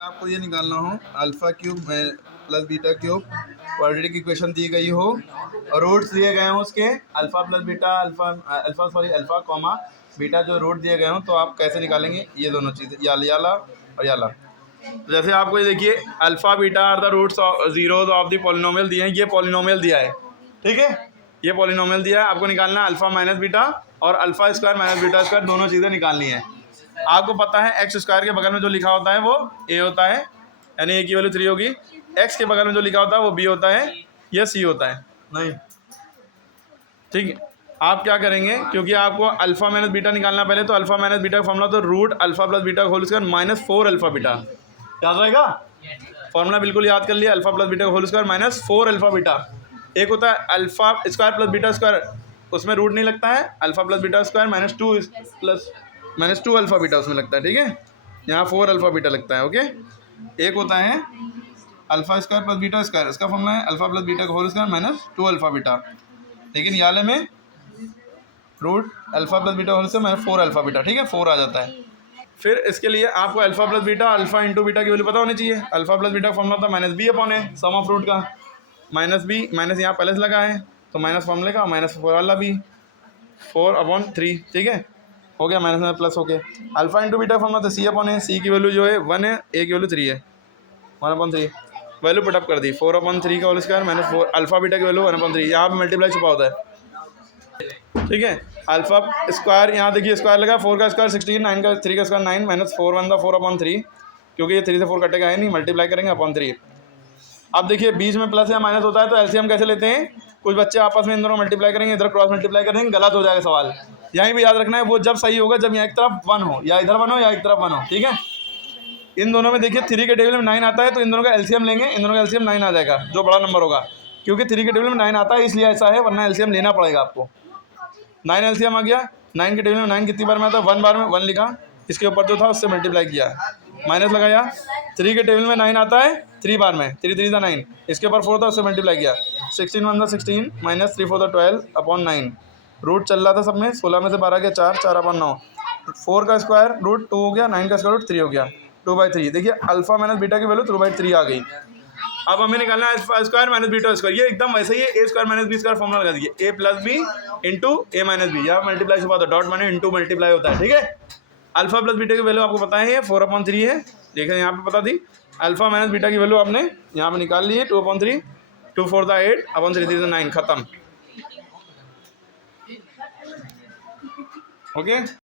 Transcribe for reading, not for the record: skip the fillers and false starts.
आपको ये निकालना हो alpha cube plus beta cube, quadratic equation दी गई हो और रूट्स दिए गए हों उसके, alpha plus beta alpha comma beta जो रूट दिए गए हों, तो आप कैसे निकालेंगे ये दोनों चीज़ें, याला और याला। तो जैसे आपको ये देखिए alpha beta are the roots zeros of the polynomial दिए हैं, ये पॉलिनोमियल दिया है, ठीक है, ये पॉलिनोमियल दिया है। आपको निकालना है अल्फ़ा माइनस बीटा और alpha square minus beta square, दोनों चीज़ें निकालनी है। आपको पता है एक्स स्क्वायर के बगल में जो लिखा होता है वो ए होता है, यानी ए की वैल्यू 3 होगी। एक्स के बगल में जो लिखा होता है वो बी होता है या सी होता है, नहीं, ठीक है। आप क्या करेंगे, क्योंकि आपको अल्फ़ा माइनस बीटा निकालना पहले, तो अल्फ़ा माइनस बीटा का फॉर्मूला तो root alpha plus beta whole square minus 4 alpha beta, याद रहेगा फॉर्मूला, बिल्कुल याद कर लिया। Alpha plus beta whole square minus 4 alpha beta. एक होता है alpha square plus beta square, उसमें रूट नहीं लगता है, alpha plus beta square minus two alpha beta उसमें लगता है, ठीक है। यहाँ 4 अल्फ़ा बीटा लगता है, ओके। एक होता है alpha square plus beta square, इसका फॉर्मूला है अल्फ़ा प्लस बीटा का whole square minus 2 alpha beta, लेकिन याले में root alpha plus beta whole square minus 4 alpha beta, ठीक है, 4 आ जाता है। फिर इसके लिए आपको alpha plus beta alpha into beta की वैल्यू पता होनी चाहिए। अल्फ़ा प्लस बीटा का फॉर्मूला होता है माइनस बी अपॉन है, सम ऑफ रूट का, माइनस बी, माइनस यहाँ पहले से लगा है तो माइनस फॉर्मूले का माइनस 4 वाला बी, 4/3, ठीक है, हो गया, माइनस में प्लस हो गया। अल्फ़ा इंटू बीटा फॉर्मूला तो सी अपॉन है, सी की वैल्यू जो है 1 है, ए की वैल्यू 3 है, 1/3 वैल्यू पुटअप कर दी, 4/3 का whole square minus 4 alpha beta की वैल्यू 1/3, यहाँ पे मल्टीप्लाई छुपा होता है, ठीक है। अल्फ़ा स्क्वायर यहाँ देखिए स्क्वायर लगा, 4 का स्क्वायर 16, 9 का 3 का स्क्वायर 9 माइनस 4 1 था 4/3, क्योंकि ये 3 से 4 कटेगा है नहीं, मल्टीप्लाई करेंगे अपॉन 3। अब देखिए बीच में प्लस या माइनस होता है तो एलसीएम कैसे लेते हैं, कुछ बच्चे आपस में इन दोनों मल्टीप्लाई करेंगे, इधर क्रॉस मल्टीप्लाई करेंगे, गलत हो जाएगा सवाल। यहीं भी याद रखना है, वो जब सही होगा जब यहाँ एक तरफ 1 हो या इधर 1 हो या एक तरफ 1 हो, ठीक है। इन दोनों में देखिए 3 के टेबल में 9 आता है तो इन दोनों का एलसीएम लेंगे, इन दोनों का एलसीएम 9 आ जाएगा, जो बड़ा नंबर होगा, क्योंकि 3 के टेबल में 9 आता है इसलिए ऐसा है, वरना एलसीएम लेना पड़ेगा आपको। 9 एलसीएम आ गया, 9 के टेबल में 9 कितनी बार में आता है, 1 बार में 1 लिखा, इसके ऊपर जो था उससे मल्टीप्लाई किया, माइनस लगाया। 3 के टेबल में 9 आता है 3 बार में, 3 3 था 9, इसके ऊपर 4 था उससे मल्टीप्लाई किया, 16 1 था 16 माइनस 3 4 था 12/9, रूट चल रहा था सब में, 16 में से 12 गया 4, 4/9, 4 का स्क्वायर रूट 2 हो गया, 9 का स्क्वायर रूट 3 हो गया, 2/3। देखिए अल्फ़ा माइनस बीटा की वैल्यू 2/3 आ गई। अब हमें निकालना है alpha square minus beta square, ये एकदम वैसे ही है, A square minus B square formula लगा दीजिए, A plus B into A minus B, या मल्टीप्लाई से बात है, डॉट माने इंटू मल्टीप्लाई होता है, ठीक है। अल्फा प्लस बीटा की वैल्यू आपको पता है 4/3 है, देखें यहाँ पे पता थी। अल्फा माइनस बीटा की वैल्यू आपने यहाँ पे निकाल ली है 2/3, 2 4 था 8/3 3 9, खत्म, ओके।